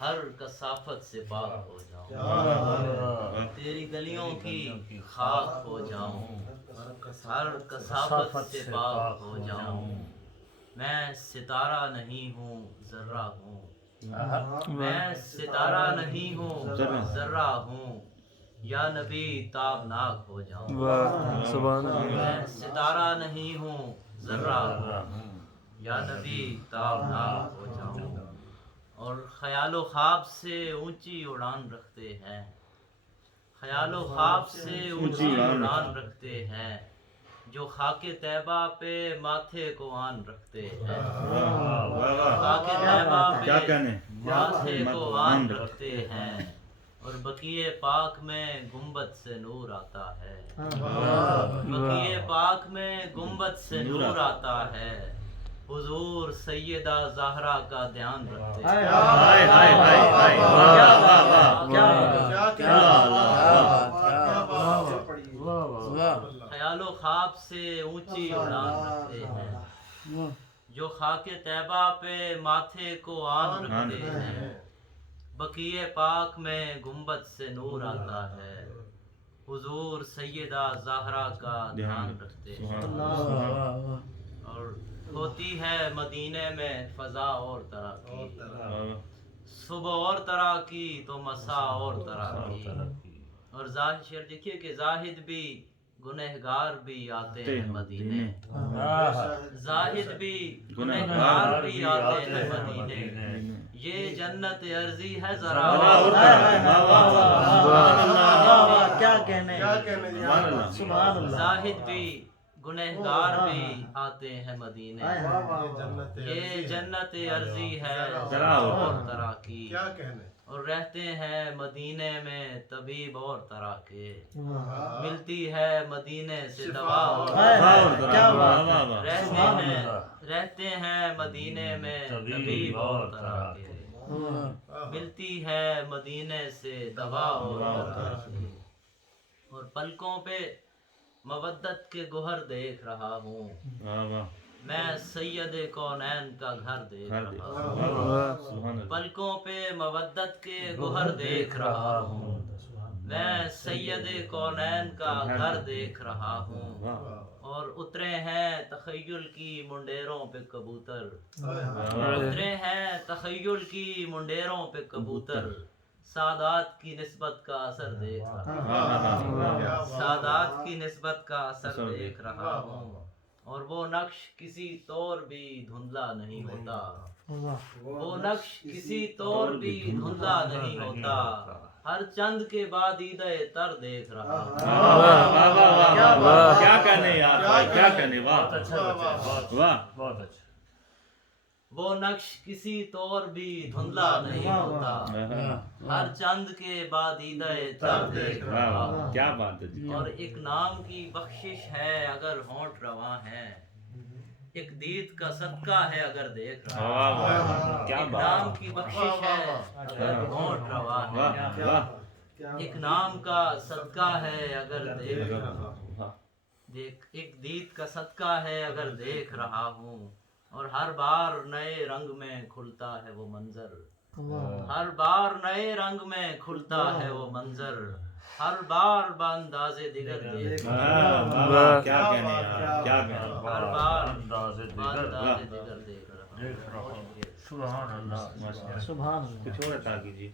ہر کثافت سے پاک ہو جاؤں، تیری گلیوں کی خاک ہو جاؤں، ہر کثافت سے پاک ہو جاؤں۔ میں ستارہ نہیں ہوں ذرہ ہوں، میں ستارہ نہیں ہوں ذرہ ہوں، یا نبی تابناک ہو جاؤں۔ سبحان میں ستارہ نہیں ہوں ذرہ ہوں، یا نبی تابناک ہو جاؤں۔ اور خیال و خواب سے اونچی اڑان رکھتے ہیں، خیال و خواب سے اونچی اڑان رکھتے ہیں، جو خاک طیبہ پہ ماتھے کو آن رکھتے ہیں، خاک طیبہ پہ ماتھے کو آن رکھتے ہیں، اور بقیہ پاک میں گنبد سے نور آتا ہے، بقیہ پاک میں گنبد سے نور آتا ہے، حضور سیدہ زہرا کا دھیان رکھتے ہیں۔ خیال و خواب سے اونچی اڑان رکھتے ہیں، جو خاک طیبہ پہ ماتھے کو آن رکھتے ہیں، بقیہ پاک میں گنبد سے نور آتا ہے، حضور سیدہ زہرا کا دھیان رکھتے ہیں۔ اور ہوتی ہے مدینے میں فضا اور طرح کی، صبح اور طرح کی تو مساء اور طرح کی۔ اور زاہد شعر دیکھیے کہ زاہد بھی گنہگار بھی آتے ہیں مدینے، زاہد بھی گنہگار بھی آتے ہیں مدینے، یہ جنت عرضی ہے ذرا کیا کہنے، زاہد بھی گنہگار بھی آتے ہیں مدینے، یہ جنت عرضی ہے ذرا اور طرح کی۔ اور رہتے ہیں مدینے میں طبیب اور طرح کے، ملتی ہے مدینے سے دوا اور رہتے ہیں مدینے میں طبیب اور طرح کے، ملتی ہے مدینے سے دوا اور طرح کی۔ اور پلکوں پہ مودت کے گوہر دیکھ رہا ہوں، میں سید کونین کا گھر دیکھ رہا ہوں، پلکوں پہ مودت کے گوہر دیکھ رہا ہوں، میں سید کونین کا گھر دیکھ رہا ہوں، اور اترے ہیں تخیل کی منڈیروں پہ کبوتر، اترے ہیں تخیل کی منڈیروں پہ کبوتر، سادات کی نسبت کا اثر دیکھ رہا ہوں، سادات کی نسبت کا اثر دیکھ رہا ہوں، اور وہ نقش کسی طور بھی دھندلا نہیں ہوتا، وہ نقش کسی طور بھی دھندلا نہیں ہوتا، ہر چند کے بعد عید تر دیکھ رہا ہوں۔ کیا کہنے یار، کیا کہنے، واہ واہ، وہ نقش کسی طور بھی دھندلا نہیں ہوتا، ہر چند کے بعد عید تر دیکھ رہا ہوں۔ کیا بات ہے۔ اور ایک نام کی بخشش ہے اگر ہونٹ رواں ہے، ایک دید کا صدقہ ہے اگر دیکھ رہا ہوں، ایک نام کی بخشش ہے اگر ہونٹ رواں ہے، ایک نام کا صدقہ ہے اگر دیکھ رہا ہوں، ایک دید کا صدقہ ہے اگر دیکھ رہا ہوں، اور ہر بار نئے رنگ میں کھلتا ہے وہ منظر، ہر بار نئے رنگ میں کھلتا ہے وہ منظر، ہر بار بانداز دیگر دیکھ رہا ہوں، کیا کہنے یار، کیا کہنے، ہر بار بانداز دیگر دیکھ رہا ہوں۔ سبحان اللہ، سبحان اللہ۔ کچھ اور عطا کیجیے۔